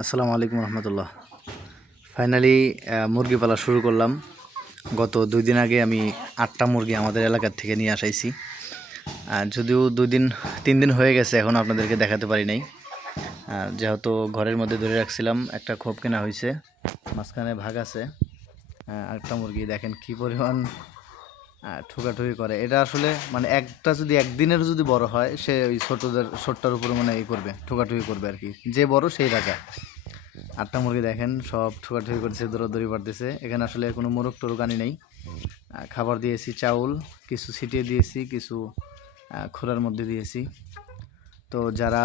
আসসালামু আলাইকুম রহমতুল্লাহ। ফাইনালি মুরগি পালা শুরু করলাম। গত 2 দিন আগে আমি 8টা মুরগি আমাদের এলাকার থেকে নিয়ে আসাইছি। যদিও 3 দিন হয়ে গেছে, এখন আপনাদেরকে দেখাতে পারি নাই, যেহেতু ঘরের মধ্যে ধরে রাখছিলাম। একটা খোপ কেনা হয়েছে, মাঝখানে ভাগ আছে। আরেকটা মুরগি দেখেন কি পরিমাণ ঠুকাঠুকি করে। এটা আসলে মানে একটা যদি একদিনের যদি বড় হয়, সে ওই ছোট্টার উপরে মানে করবে, ঠুকাঠুকি করবে আর কি। যে বড় সেই রাজা। 8টা মুরগি দেখেন সব ঠুকাঠুকি করতেছে, দৌড়াদৌড়ি পারতেছে। এখানে আসলে কোনো মোরগ টোরগ আনি নেই। খাবার দিয়েছি, চাউল কিছু ছিটিয়ে দিয়েছি, কিছু খোলার মধ্যে দিয়েছি। তো যারা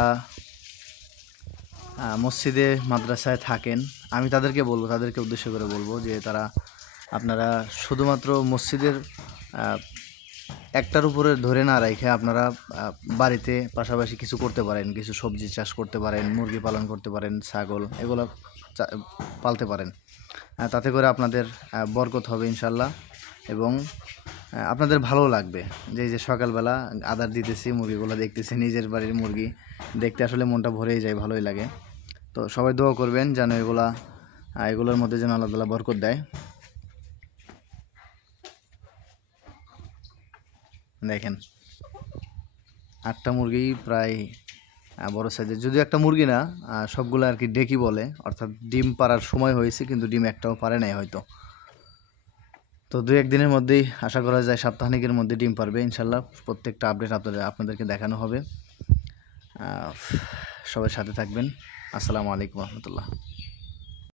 মসজিদে মাদ্রাসায় থাকেন, আমি তাদেরকে উদ্দেশ্য করে বলবো যে আপনারা শুধুমাত্র মসজিদের একটার উপরে ধরে না রেখে আপনারা বাড়িতে পাশাপাশি কিছু করতে পারেন। কিছু সবজি চাষ করতে পারেন, মুরগি পালন করতে পারেন, ছাগল এগুলো পালতে পারেন। তাতে করে আপনাদের বরকত হবে ইনশাল্লাহ, এবং আপনাদের ভালো লাগবে। যে সকালবেলা আদার দিতেছি, মুরগিগুলো দেখতেছি, নিজের বাড়ির মুরগি দেখতে আসলে মনটা ভরেই যায়, ভালোই লাগে। তো সবাই দোয়া করবেন যেন এগুলোর মধ্যে যেন আল্লাহ তাআলা বরকত দেয়। দেখেন 8টা মুরগি প্রায় বড় সাইজের, যদিও একটা মুরগি না, সবগুলো আর কি ডেকি বলে, অর্থাৎ ডিম পাড়ার সময় হয়েছে কিন্তু ডিম একটাও পারে নাই হয়তো। তো 2-1 দিনের মধ্যেই আশা করা যায়, সপ্তাহখানেকের মধ্যে ডিম পারবে ইনশাল্লাহ। প্রত্যেকটা আপডেট আপনাদেরকে দেখানো হবে। সবাই সাথে থাকবেন। আসসালামু আলাইকুম রহমতুল্লাহ।